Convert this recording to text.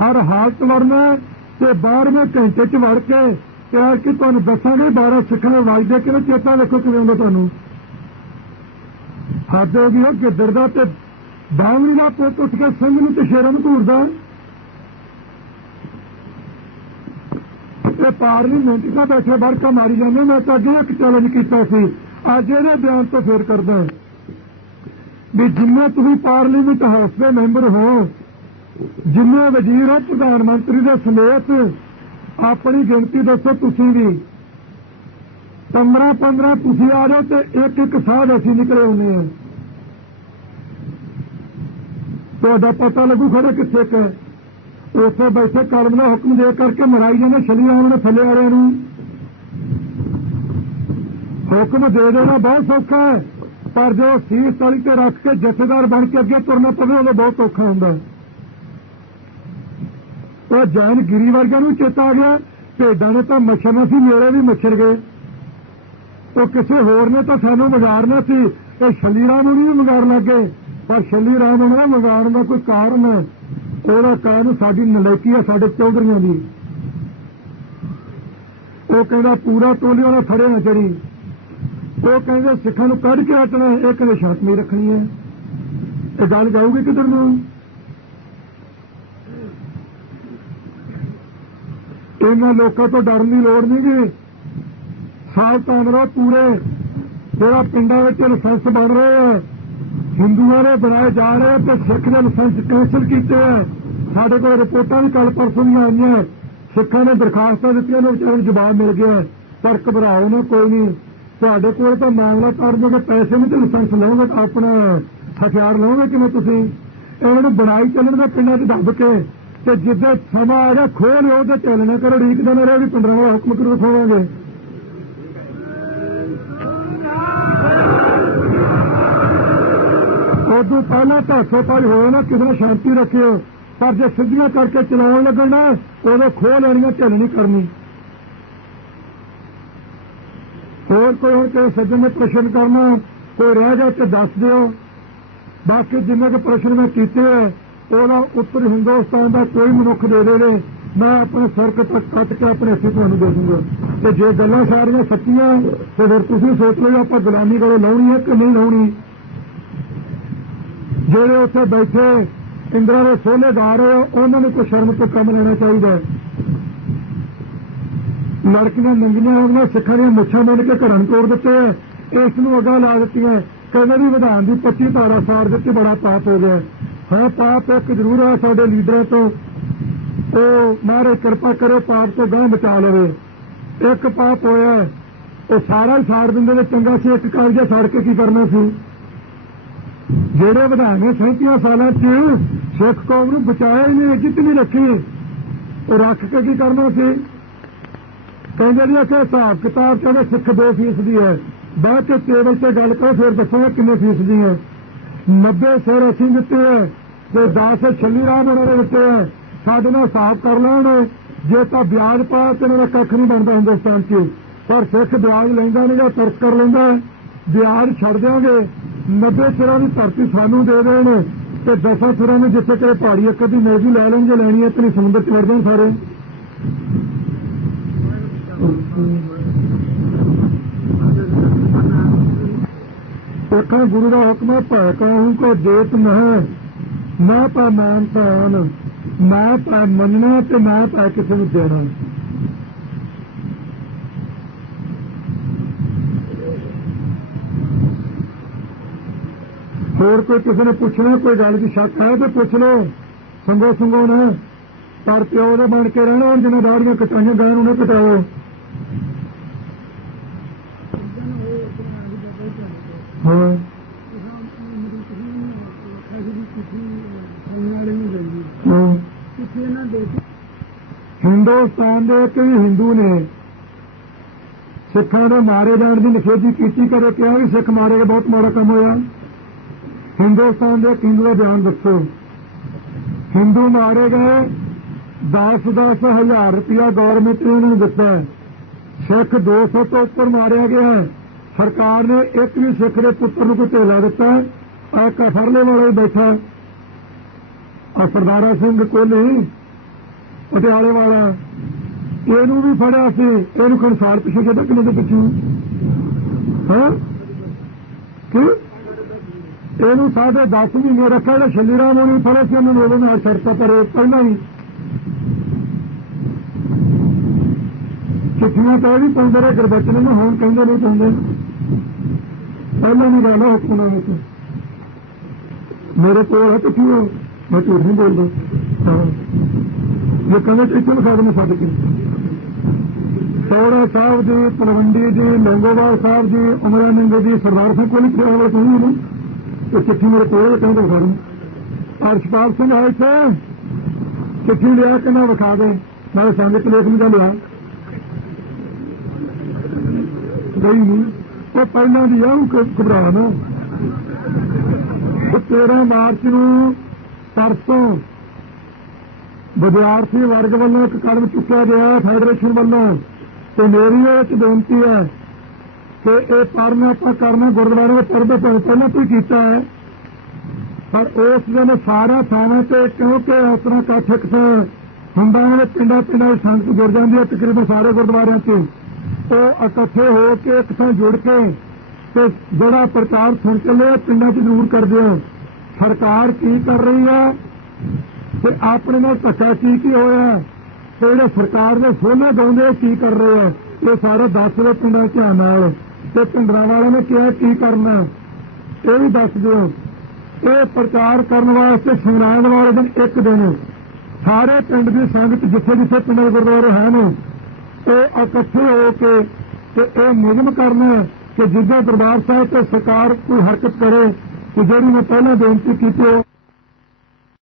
ਹਰ ਹਾਲਤ ਵਰਨਾ ਤੇ 12ਵੇਂ ਘੰਟੇ ਚ ਵੜ ਕੇ ਕਿਹਾ ਕਿ ਤੁਹਾਨੂੰ ਦੱਸਾਂਗੇ 12 ਸਿੱਖਾਂ ਦੇ ਵਾਜਦੇ ਕਿਵੇਂ ਚੇਤਾ ਦੇਖੋ ਕਿਵੇਂ ਹੁੰਦਾ ਤੁਹਾਨੂੰ। ਹੱਦ ਹੋ ਗਈ ਉਹ ਗਿੱਦੜ ਦਾ ਤੇ ਬਾਵਲੀ ਦਾ ਪੁੱਤ ਉੱਠ ਕੇ ਸਿੰਘ ਨੂੰ ਤੇ ਸ਼ੇਰਾਂ ਨੂੰ ਘੂਰਦਾ ਤੇ ਪਾਰਲੀਮੈਂਟ ਦਾ ਬੈਠੇ ਵਰਕਾ ਮਾਰੀ ਜਾਂਦੇ, ਮੈਂ ਤਾਂ ਅੱਗੇ ਇੱਕ ਚੈਲੰਜ ਕੀਤਾ ਸੀ। ਅੱਜ ਇਹਦੇ ਬਿਆਨ ਤੋਂ ਫੇਰ ਕਰਦਾ ਵੀ ਜਿੰਨਾ ਤੁਸੀਂ ਪਾਰਲੀਮੈਂਟ ਹਾਊਸ ਦੇ ਮੈਂਬਰ ਹੋ ਜਿੰਨੇ ਵਜ਼ੀਰ ਹੋ ਪ੍ਰਧਾਨ ਮੰਤਰੀ ਦੇ ਸਮੇਤ ਆਪਣੀ ਗਿਣਤੀ ਦੱਸੋ ਤੁਸੀਂ ਵੀ। 15 15 ਤੁਸੀਂ ਆ ਜਾਓ ਤੇ ਇੱਕ ਇੱਕ ਸਾਧ ਅਸੀਂ ਨਿਕਲੇ ਹੁੰਦੇ ਆ ਤੁਹਾਡਾ ਪਤਾ ਲੱਗੂ ਖੜਾ ਕਿੱਥੇ ਕਿ ਉੱਥੇ ਬੈਠੇ ਕਲਮ ਦਾ ਹੁਕਮ ਦੇ ਕਰਕੇ ਮਰਾਈ ਜਾਂਦੇ, ਛਲੀਆਂ ਉਹਨਾਂ ਨੇ ਥੱਲੇ ਰਹੇ ਨੂੰ ਹੁਕਮ ਦੇ ਦੇਣਾ ਬਹੁਤ ਸੌਖਾ ਹੈ, ਪਰ ਜੋ ਸੀਸ ਤਲੀ ਤੇ ਰੱਖ ਕੇ ਜਥੇਦਾਰ ਬਣ ਕੇ ਅੱਗੇ ਤੁਰਨਾ ਪਵੇ, ਉਹ ਬਹੁਤ ਔਖਾ ਹੁੰਦਾ ਹੈ। ਉਹ ਜੈਨ ਗਿਰੀ ਵਰਗਿਆਂ ਨੂੰ ਚੇਤਾ ਆ ਗਿਆ। ਭੇਡਾਂ ਨੇ ਤਾਂ ਮੱਛਰ ਨਾ ਸੀ ਮੇਰੇ ਵੀ ਮੱਛਰ ਗਏ। ਉਹ ਕਿਸੇ ਹੋਰ ਨੇ ਤਾਂ ਸਾਨੂੰ ਵਿਗਾੜਨਾ ਸੀ। ਇਹ ਸ਼ਲੀ ਰਾਮ ਨੂੰ ਵੀ ਵਿਗਾੜ ਲੱਗੇ ਪਰ ਸ਼ਲੀ ਰਾਮ ਨੂੰ ਦਾ ਵਿਗਾੜਨ ਦਾ ਕੋਈ ਕਾਰਨ ਹੈ। ਉਹਦਾ ਕਾਰਨ ਸਾਡੀ ਨਲਾਇਕੀ ਹੈ, ਸਾਡੇ ਚੌਧਰੀਆਂ ਦੀ। ਉਹ ਕਹਿੰਦਾ, ਪੂਰਾ ਟੋਲੀ ਵਾਲਾ ਫੜੇ ਨਾ ਚੜੀ ਉਹ ਕਹਿੰਦੇ, ਸਿੱਖਾਂ ਨੂੰ ਕੱਢ ਕੇ ਹਟਣਾ ਇਹ ਕਹਿੰਦੇ ਸ਼ਾਂਤਮੀ ਰੱਖਣੀ ਹੈ। ਇਹ ਗੱਲ ਜਾਊਗੀ ਕਿੱਧਰ ਨੂੰ? ਇਹਨਾਂ ਲੋਕਾਂ ਤੋਂ ਡਰਨ ਦੀ ਲੋੜ ਨਹੀਂ ਜੀ ਸਾਵਧਾਨ ਰਹੋ ਪੂਰੇ ਜਿਹੜਾ ਪਿੰਡਾਂ ਵਿੱਚ ਲਾਇਸੈਂਸ ਬਣ ਰਹੇ ਆ। ਹਿੰਦੂਆਂ ਨੇ ਬਣਾਏ ਜਾ ਰਹੇ ਤੇ ਸਿੱਖ ਦੇ ਲਾਇਸੈਂਸ ਕੈਂਸਲ ਕੀਤੇ ਆ। ਸਾਡੇ ਕੋਲ ਰਿਪੋਰਟਾਂ ਵੀ ਕੱਲ ਪਰਸੋਂ ਦੀਆਂ ਆਈਆਂ। ਸਿੱਖਾਂ ਨੇ ਦਰਖਾਸਤਾਂ ਦਿੱਤੀਆਂ ਨੇ ਵਿਚਾਰੇ ਜਵਾਬ ਮਿਲ ਗਿਆ। ਪਰ ਘਬਰਾਓ ਨਾ, ਕੋਈ ਨਹੀਂ। ਤੁਹਾਡੇ ਕੋਲ ਤਾਂ ਮਾਮਲਾ ਕਰ ਜੋ ਪੈਸੇ ਨਹੀਂ ਤੇ ਲਾਇਸੈਂਸ ਲਓਗੇ ਤਾਂ ਆਪਣਾ ਹਥਿਆਰ ਲਓਗੇ ਕਿਵੇਂ ਤੁਸੀਂ? ਇਹਨਾਂ ਨੂੰ ਬਣਾਈ ਚੱਲਣ ਦਾ ਪਿੰਡਾਂ 'ਚ ਦੱਬ ਕੇ। ਤੇ ਜਿੱਦਾਂ ਸਮਾਂ ਆਏਗਾ ਖੋਹ ਲਿਓ ਤੇ ਚੱਲਣਾ ਕਰੋ ਢੀਕਦੇ ਨਾ ਰਹੇ ਵੀ ਪਿੰਡਾਂ ਵਾਲਾ ਹੁਕਮ ਕਰੋ ਖੋਵਾਂਗੇ ਉਦੋਂ ਪਹਿਲਾਂ ਤਾਂ ਪਾਈ ਹੋਇਆ ਨਾ, ਕਿਸੇ ਨੇ ਸ਼ਾਂਤੀ ਰੱਖਿਓ, ਪਰ ਜੇ ਸਿੱਧੀਆਂ ਕਰਕੇ ਚਲਾਉਣ ਲੱਗਣਾ ਉਦੋਂ ਖੋਹ ਲੈਣੀਆਂ ਢਿੱਲ ਨਹੀਂ ਕਰਨੀ। ਹੋਰ ਕੋਈ ਹੋਰ ਕੋਈ ਸੱਜਣ ਨੇ ਪ੍ਰਸ਼ਨ ਕਰਨਾ, ਕੋਈ ਰਹਿ ਜਾ ਤੇ ਦੱਸ ਦਿਓ। ਬਾਕੀ ਜਿੰਨੇ ਕੁ ਪ੍ਰਸ਼ਨ ਮੈਂ ਕੀਤੇ ਹੈ ਉਹਦਾ ਉੱਤਰ ਹਿੰਦੁਸਤਾਨ ਦਾ ਕੋਈ ਮਨੁੱਖ ਦੇ ਦੇਵੇ ਮੈਂ ਆਪਣੇ ਸਰਕ ਤੱਕ ਕੱਟ ਕੇ ਆਪਣੇ ਹੱਥੀ ਤੁਹਾਨੂੰ ਦੇ ਦੂੰਗਾ। ਤੇ ਜੇ ਗੱਲਾਂ ਸਾਰੀਆਂ ਸੱਚੀਆਂ, ਤੇ ਫਿਰ ਤੁਸੀਂ ਸੋਚ ਲਓ ਆਪਾਂ ਗੁਲਾਮੀ ਕੋਲੋਂ ਲਾਉਣੀ ਹੈ ਕਿ ਨਹੀਂ ਲਾਉਣੀ। ਜਿਹੜੇ ਉੱਥੇ ਬੈਠੇ, ਇੰਦਰਾ ਦੇ ਸੋਹਣੇਦਾਰ ਉਹਨਾਂ ਨੂੰ ਕੋਈ ਸ਼ਰਮ ਤੋਂ ਕੰਮ ਲੈਣਾ ਚਾਹੀਦਾ ਲੜਕੀਆਂ ਨੰਗੀਆਂ ਉਹਨਾਂ ਸਿੱਖਾਂ ਦੀਆਂ ਮੁੱਛਾਂ ਬੰਨ ਕੇ ਘੜਨ ਤੋੜ ਦਿੱਤੇ ਇਸ ਨੂੰ ਅੱਗਾ ਲਾ ਦਿੱਤੀਆਂ। ਕਹਿੰਦੇ ਵੀ ਵਿਧਾਨ ਦੀ 25 ਧਾਰਾ ਸਾੜ ਦਿੱਤੀ ਬੜਾ ਪਾਪ ਹੋ ਗਿਆ। ਹਾਂ, ਪਾਪ ਇੱਕ ਜ਼ਰੂਰ ਹੈ ਸਾਡੇ ਲੀਡਰਾਂ ਤੋਂ। ਉਹ ਮਾਰੇ ਕਿਰਪਾ ਕਰੋ, ਪਾਪ ਤੋਂ ਗਾਂ ਬਚਾ ਲਵੇ। ਇੱਕ ਪਾਪ ਹੋਇਆ, ਉਹ ਸਾਰਾ ਹੀ ਸਾੜ ਦਿੰਦੇ ਨੇ। ਚੰਗਾ ਸੀ, ਇੱਕ ਕਾਲਜਾ ਸਾੜ ਕੇ ਕੀ ਕਰਨਾ ਸੀ? ਜਿਹੜੇ ਵਿਧਾਨ 37 ਸਾਲਾਂ 'ਚ ਸਿੱਖ ਕੌਮ ਨੂੰ ਬਚਾਇਆ ਹੀ ਨਹੀਂ, ਇੱਜ਼ਤ ਨਹੀਂ ਰੱਖੀ। ਉਹ ਰੱਖ ਕੇ ਕੀ ਕਰਨਾ ਸੀ? ਕਹਿੰਦੇ ਨੇ ਕਿ ਹਿਸਾਬ ਕਿਤਾਬ ਚਾਹੇ ਸਿੱਖ 2 ਫੀਸਦੀ ਹੈ। ਬਾਅਦ ਚ ਟੇਬਲ ਤੇ ਗੱਲ ਕਰੋ, ਫਿਰ ਦੱਸਾਂਗਾ ਕਿੰਨੇ ਫੀਸਦੀ ਹੈ। 90 ਸਿਰ ਅਸੀਂ ਦਿੱਤੇ ਹੈ। ਤੇ 10 ਛੱਲੀ ਰਾਮ ਉਹਨਾਂ ਦੇ ਦਿੱਤੇ ਹੈ। ਸਾਡੇ ਨਾਲ ਹਿਸਾਬ ਕਰ ਲੈਣ। ਜੇ ਤਾਂ ਵਿਆਜ ਪਾ ਤੇ ਉਹਨਾਂ ਦਾ ਕੱਖ ਨਹੀਂ ਬਣਦਾ ਹਿੰਦੁਸਤਾਨ 'ਚ। ਪਰ ਸਿੱਖ ਵਿਆਜ ਲੈਂਦਾ ਨਹੀਂ ਜਾਂ ਤੁਰਕ ਕਰ ਲੈਂਦਾ ਵਿਆਜ ਛੱਡ ਦਿਆਂਗੇ। 90 ਸਿਰਾਂ ਦੀ ਧਰਤੀ ਸਾਨੂੰ ਦੇ ਦੇਣ ਤੇ 10 ਸਿਰਾਂ ਨੂੰ ਜਿੱਥੇ ਕਿਤੇ ਪਹਾੜੀ ਇੱਕ ਦੀ ਮੇਜੀ ਲੈ ਲੈਣਗੇ, ਲੈਣੀ ਹੈ ਤੇ ਸਮੁੰਦਰ 'ਚ ਵੜ ਜਾਣ ਸਾਰੇ। ਦੇਖਾਂ ਗੁਰੂ ਦਾ ਹੁਕਮ ਹੈ, ਭੈ ਕਹੂੰ ਕੋ ਦੇਤ ਨਹਿ। ਨਾ ਪਾ ਮਾਨ ਤਾਨ ਨਾ ਪਾ ਮੰਨਣਾ ਤੇ ਨਾ ਪਾ ਕਿਸੇ ਨੂੰ ਦੇਣਾ। ਹੋਰ ਕੋਈ ਕਿਸੇ ਨੇ ਪੁੱਛਣਾ, ਕੋਈ ਗੱਲ ਦੀ ਸ਼ੱਕ ਹੈ ਤੇ ਪੁੱਛ ਲਓ। ਸੰਗੋ ਸੰਗੋ ਨਾ ਪਰ ਪਿਓ ਦਾ ਬਣ ਕੇ ਰਹਿਣਾ ਜਿਹਨੇ ਦਾੜੀਆਂ ਕਟਾਈਆਂ, ਗਾਂ ਉਹਨੇ ਕਟਾਓ। ਹਾਂ। ਹਿੰਦੁਸਤਾਨ ਦੇ ਇੱਕ ਵੀ ਹਿੰਦੂ ਨੇ ਸਿੱਖਾਂ ਦੇ ਮਾਰੇ ਜਾਣ ਦੀ ਨਿਖੇਧੀ ਕੀਤੀ ਕਰੇ ਕਿਹਾ ਵੀ ਸਿੱਖ ਮਾਰੇ ਗਏ, ਬਹੁਤ ਮਾੜਾ ਕੰਮ ਹੋਇਆ। ਹਿੰਦੁਸਤਾਨ ਦੇ ਇੱਕ ਦਾ ਬਿਆਨ ਦੱਸੋ। ਹਿੰਦੂ ਮਾਰੇ ਗਏ 10-10 ਹਜ਼ਾਰ ਰੁਪਇਆ ਗਵਰਨਮੈਂਟ ਨੇ ਉਹਨਾਂ ਨੂੰ ਦਿੱਤਾ। ਹੈ ਸਿੱਖ 200 ਤੋਂ ਉੱਪਰ ਮਾਰਿਆ ਗਿਆ। ਹੈ ਸਰਕਾਰ ਨੇ ਇੱਕ ਵੀ ਸਿੱਖ ਦੇ ਪੁੱਤਰ ਨੂੰ ਕੋਈ ਢੇਲਾ ਦਿੱਤਾ। ਆ ਕਫਰਲੇ ਵਾਲਾ ਹੀ ਬੈਠਾ। ਆ ਸਰਦਾਰਾ ਸਿੰਘ ਕੋਹਲੀ ਪਟਿਆਲੇ ਵਾਲਾ। ਇਹਨੂੰ ਵੀ ਫੜਿਆ ਸੀ। ਇਹਨੂੰ ਕੋਈ ਪਿੱਛੇ ਜਦੋਂ ਕਿੰਨੇ ਦੇ ਪਿੱਛੇ? ਹਾਂ? ਕਿ? ਇਹਨੂੰ ਸਾਡੇ 10 ਮਹੀਨੇ ਰੱਖਿਆ ਜਿਹੜਾ ਸ਼ੱਲੀ ਰਾਮ ਨੂੰ ਵੀ ਫੜਿਆ ਸੀ, ਉਹਨੂੰ ਉਹਦੇ ਨਾਲ ਸ਼ਰਤ ਕਰੇ ਪਹਿਲਾਂ ਹੀ। ਚਿੱਠੀਆਂ ਤਾਂ ਇਹ ਵੀ ਪਾਉਂਦੇ ਰਹੇ ਗੁਰਬਚਨ ਨੂੰ ਹੁਣ ਕਹਿੰਦੇ ਨਹੀਂ ਪਾਉਂਦੇ। ਪਹਿਲਾਂ ਨਹੀਂ ਗੱਲ ਹੁਕਮਾਂ ਵਿੱਚ। ਮੇਰੇ ਕੋਲ ਹੈ ਚਿੱਠੀ ਉਹ, ਮੈਂ ਝੂਠ ਨਹੀਂ ਬੋਲਦਾ। ਕਹਿੰਦੇ ਇੱਥੇ ਲਿਖਾ ਦੇਣੀ ਸਾਡੇ ਕੋਲ ਸੌੜਾ ਸਾਹਿਬ ਜੀ, ਤਲਵੰਡੀ ਜੀ, ਲੰਗੋਵਾਲ ਸਾਹਿਬ ਜੀ ਉਮਰਾ ਨੰਗੇ ਜੀ, ਸਰਦਾਰ ਸਿੰਘ ਕੋਲ ਕਿਹਾ ਹੋਇਆ ਕੋਈ ਨਹੀਂ ਇਹ ਚਿੱਠੀ ਮੇਰੇ ਕੋਲ ਕਹਿੰਦੇ ਵਿਖਾ ਦੂੰ ਅਰਸ਼ਪਾਲ ਸਿੰਘ ਆਏ ਇੱਥੇ। ਚਿੱਠੀ ਲਿਆ ਕਿ ਨਾ ਵਿਖਾ ਦੇ। ਨਾਲੇ ਸੰਗਤ ਲੇਖ ਨੂੰ ਜਾਂ ਲਿਆ। ਗਈ ਨਹੀਂ ਉਹ ਪਹਿਲਾਂ ਦੀ ਆ, ਉਹ ਘਬਰਾ ਨਾ। 13 ਮਾਰਚ ਨੂੰ ਪਰਸੋਂ ਵਿਦਿਆਰਥੀ ਵਰਗ ਵੱਲੋਂ ਇੱਕ ਕਦਮ ਚੁੱਕਿਆ ਗਿਆ ਫੈਡਰੇਸ਼ਨ ਵੱਲੋਂ। ਤੇ ਮੇਰੀ ਇਹ ਚ ਬੇਨਤੀ ਹੈ ਕਿ ਇਹ ਪਰਨ ਆਪਾਂ ਕਰਨਾ, ਗੁਰਦੁਆਰੇ ਵਿੱਚ ਪਰਦੇ ਤੋਂ ਪਹਿਲਾਂ ਤੋਂ ਹੀ ਕੀਤਾ ਹੈ। ਪਰ ਉਸ ਦਿਨ ਸਾਰਾ ਥਾਵਾਂ ਤੇ ਕਿਉਂਕਿ ਇਸ ਤਰ੍ਹਾਂ ਇਕੱਠ ਇੱਕ ਹੁੰਦਾ ਉਹਨੇ ਪਿੰਡਾਂ ਪਿੰਡਾਂ ਦੀ ਸੰਗਤ ਜੁੜ ਜਾਂਦੀ ਹੈ ਤਕਰੀਬਨ ਸਾਰੇ ਗੁਰਦੁਆਰਿਆਂ ਚ ਉਹ ਇਕੱਠੇ ਹੋ ਕੇ ਇੱਕ ਥਾਂ ਜੁੜ ਕੇ ਤੇ ਜਿਹੜਾ ਪ੍ਰਚਾਰ ਸੁਣ ਚੱਲੇ ਪਿੰਡਾਂ 'ਚ ਜ਼ਰੂਰ ਕਰਦੇ ਹੋ ਸਰਕਾਰ ਕੀ ਕਰ ਰਹੀ ਹੈ ਤੇ ਆਪਣੇ ਨਾਲ ਧੱਕਾ ਕੀ ਕੀ ਹੋਇਆ? ਤੇ ਜਿਹੜੇ ਸਰਕਾਰ ਦੇ ਸੋਨਾ ਗਾਉਂਦੇ ਕੀ ਕਰ ਰਹੇ ਆ? ਇਹ ਸਾਰੇ ਦੱਸ ਦਿਓ ਪਿੰਡਾਂ 'ਚ ਧਿਆਨ ਨਾਲ। ਤੇ ਪਿੰਡਾਂ ਵਾਲਿਆਂ ਨੇ ਕਿਹਾ, ਕੀ ਕਰਨਾ? ਇਹ ਵੀ ਦੱਸ ਦਿਓ। ਇਹ ਪ੍ਰਚਾਰ ਕਰਨ ਵਾਸਤੇ ਸੰਗਰਾਂਦ ਵਾਲੇ ਦਿਨ ਇੱਕ ਦਿਨ। ਸਾਰੇ ਪਿੰਡ ਦੀ ਸੰਗਤ ਜਿੱਥੇ ਜਿੱਥੇ ਪਿੰਡ ਗੁਰਦੁਆਰੇ ਹਨ ਉਹ ਇਕੱਠੇ ਹੋ ਕੇ ਤੇ ਇਹ ਨਿਯਮ ਕਰਨਾ ਕਿ ਜਿੱਦਾਂ ਦਰਬਾਰ ਸਾਹਿਬ ਤੇ ਸਰਕਾਰ ਕੋਈ ਹਰਕਤ ਕਰੇ ਕਿ ਜਿਹੜੀ ਮੈਂ ਪਹਿਲਾਂ ਬੇਨਤੀ ਕੀਤੀ